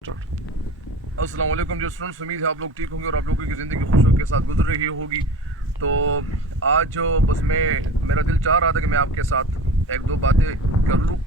अस्सलाम वालेकुम जी स्टूडेंट्स, उम्मीद है आप लोग ठीक होंगे और आप लोगों की ज़िंदगी खुशियों के साथ गुजर रही होगी। तो आज बस मेरा दिल चाह रहा था कि मैं आपके साथ एक दो बातें कर लूँ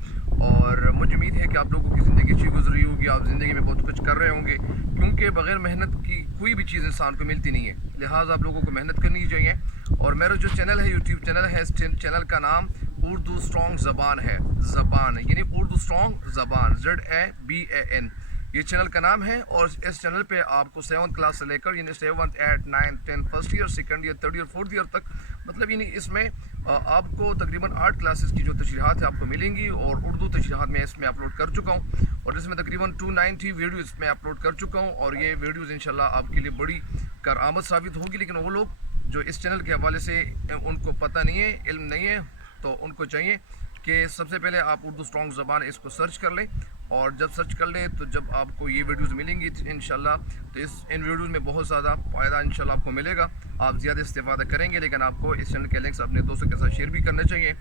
और मुझे उम्मीद है कि आप लोगों की ज़िंदगी अच्छी गुजर रही होगी, आप ज़िंदगी में बहुत कुछ कर रहे होंगे, क्योंकि बग़ैर मेहनत की कोई भी चीज़ इंसान को मिलती नहीं है। लिहाजा आप लोगों को मेहनत करनी चाहिए। और मेरा जो चैनल है, यूट्यूब चैनल है, इस चैनल का नाम उर्दू स्ट्रॉन्ग ज़बान है। ज़बान यानी उर्दू स्ट्रॉन्ग ज़बान, ZABAN ये चैनल का नाम है। और इस चैनल पे आपको 7th क्लास से लेकर यानी 7th 8th 9th 10th first year, second year, third year, fourth year तक, मतलब यानी इसमें आपको तकरीबन 8 क्लासेस की जो तशरीहात है आपको मिलेंगी। और उर्दू तशरीहात मैं इसमें अपलोड कर चुका हूँ और इसमें तकरीबन 290 वीडियो इसमें अपलोड कर चुका हूँ। और ये वीडियोज़ इंशाल्लाह आपके लिए बड़ी कारआमद साबित होगी। लेकिन वो लोग जो इस चैनल के हवाले से उनको पता नहीं है, इल्म नहीं है, तो उनको चाहिए कि सबसे पहले आप उर्दू स्ट्रॉन्ग ज़बान इसको सर्च कर लें। और जब सर्च कर लें तो जब आपको ये वीडियोज़ मिलेंगी इंशाल्लाह, तो इन वीडियोज़ में बहुत ज़्यादा फ़ायदा इंशाल्लाह आपको मिलेगा। आप ज़्यादा इस्तेफ़ादा करेंगे, लेकिन आपको इस चैनल के लिंक्स अपने दोस्तों के साथ शेयर भी करना चाहिए।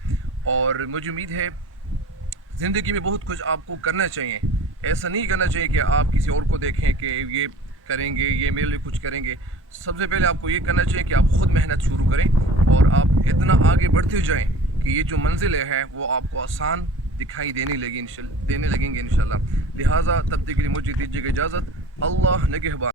और मुझे उम्मीद है ज़िंदगी में बहुत कुछ आपको करना चाहिए। ऐसा नहीं करना चाहिए कि आप किसी और को देखें कि ये करेंगे, ये मेरे लिए कुछ करेंगे। सबसे पहले आपको ये करना चाहिए कि आप ख़ुद मेहनत शुरू करें और आप इतना आगे बढ़ते जाएं कि ये जो मंजिलें हैं वो आपको आसान दिखाई देने लगेंगे इंशाल्लाह। लिहाजा तब तक के लिए मुझे दीजिएगा इजाज़त। अल्लाह निगहबान।